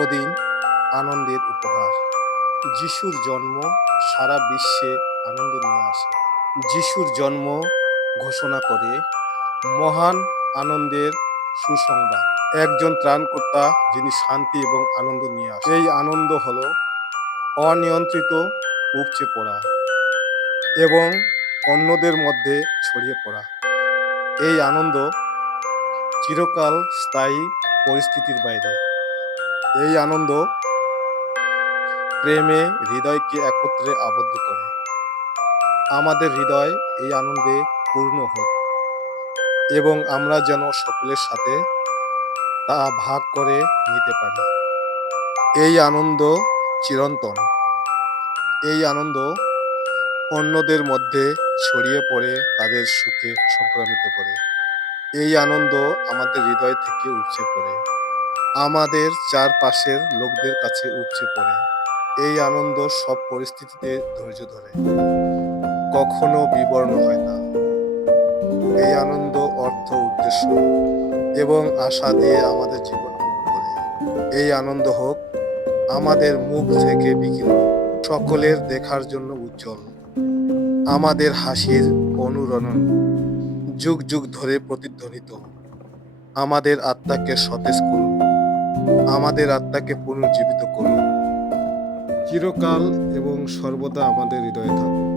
বড়দিন আনন্দের উপহার। যিশুর জন্ম সারা বিশ্বে আনন্দ নিয়ে আসে। যিশুর জন্ম ঘোষণা করে মহান আনন্দের সুসংবাদ। একজন ত্রাণকর্তা যিনি শান্তি এবং আনন্দ নিয়ে আসে। এই আনন্দ হল অনিয়ন্ত্রিত উপচে পড়া এবং অন্যদের মধ্যে ছড়িয়ে পড়া। এই আনন্দ চিরকাল স্থায়ী পরিস্থিতির বাইরে। এই আনন্দ প্রেমে হৃদয়কে একত্রে আবদ্ধ করে। আমাদের হৃদয় এই আনন্দে পূর্ণ হোক এবং আমরা যেন সকলের সাথে তা ভাগ করে নিতে পারি। এই আনন্দ চিরন্তন। এই আনন্দ অন্যদের মধ্যে ছড়িয়ে পড়ে তাদের সুখে সংক্রামিত করে। এই আনন্দ আমাদের হৃদয় থেকে উপচে পড়ে। আমাদের চারপাশের লোকদের কাছে উপচে পড়ে। এই আনন্দ সব পরিস্থিতিতে ধৈর্য ধরে। কখনো বিবর্ণ হয় না। এই আনন্দ অর্থ উদ্দেশ্য এবং আশা দিয়ে আমাদের জীবন করে এই আনন্দ হোক আমাদের মুখ থেকে বিকীর্ণ। সকলের দেখার জন্য উজ্জ্বল। আমাদের হাসির অনুরণন। যুগ যুগ ধরে প্রতিধ্বনিত। আমাদের আত্মাকে সতেজ করুন। আমাদের আত্মাকে পুনর্জীবিত করুন। চিরকাল এবং সর্বদা আমাদের হৃদয়ে থাকুন।